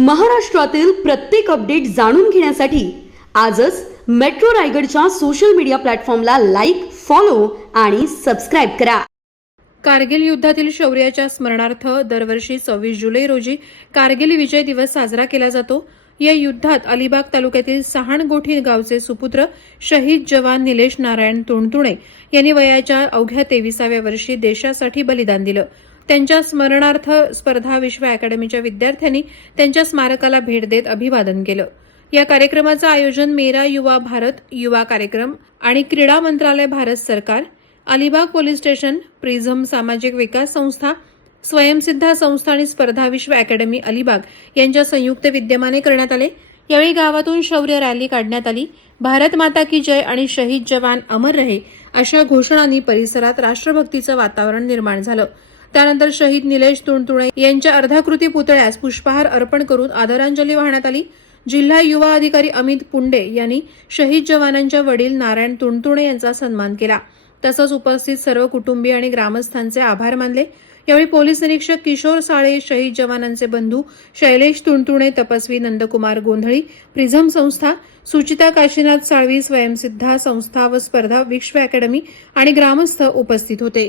महाराष्ट्रातील प्रत्येक अपडेट जाणून घेण्यासाठी आजच मेट्रो रायगडच्या सोशल मीडिया प्लॅटफॉर्मला लाईक फॉलो आणि सबस्क्राईब करा. कारगिल युद्धातील शौर्याच्या स्मरणार्थ दरवर्षी सव्वीस जुलै रोजी कारगिल विजय दिवस साजरा केला जातो. या युद्धात अलिबाग तालुक्यातील सहाणगोठी गावचे सुपुत्र शहीद जवान निलेश नारायण तुणतुणे यांनी वयाच्या अवघ्या तेविसाव्या वर्षी देशासाठी बलिदान दिलं. त्यांच्या स्मरणार्थ स्पर्धा विश्व अकॅडमीच्या विद्यार्थ्यांनी त्यांच्या स्मारकाला भेट देत अभिवादन केलं. या कार्यक्रमाचं आयोजन मेरा युवा भारत युवा कार्यक्रम आणि क्रीडा मंत्रालय भारत सरकार अलिबाग पोलीस स्टेशन प्रिझम सामाजिक विकास संस्था स्वयंसिद्धा संस्था आणि स्पर्धा विश्व अकॅडमी अलिबाग यांच्या संयुक्त विद्यमाने करण्यात आले. यावेळी गावातून शौर्य रॅली काढण्यात आली. भारत माता की जय आणि शहीद जवान अमर रहे अशा घोषणांनी परिसरात राष्ट्रभक्तीचं वातावरण निर्माण झालं. त्यानंतर शहीद निलेश तुणतुणे यांच्या अर्धाकृती पुतळ्यास पुष्पहार अर्पण करून आदरांजली वाहण्यात आली. जिल्हा युवा अधिकारी अमित पुंडे यांनी शहीद जवानांच्या वडील नारायण तुणतुणे यांचा सन्मान केला. तसंच उपस्थित सर्व कुटुंबीय आणि ग्रामस्थांचे आभार मानले. यावेळी पोलीस निरीक्षक किशोर साळे शहीद जवानांचे बंधू शैलेश तुणतुणे तपस्वी नंदकुमार गोंधळी प्रिझम संस्था सुचिता काशीनाथ साळवी स्वयंसिद्धा संस्था व स्पर्धा विश्व अकॅडमी आणि ग्रामस्थ उपस्थित होते.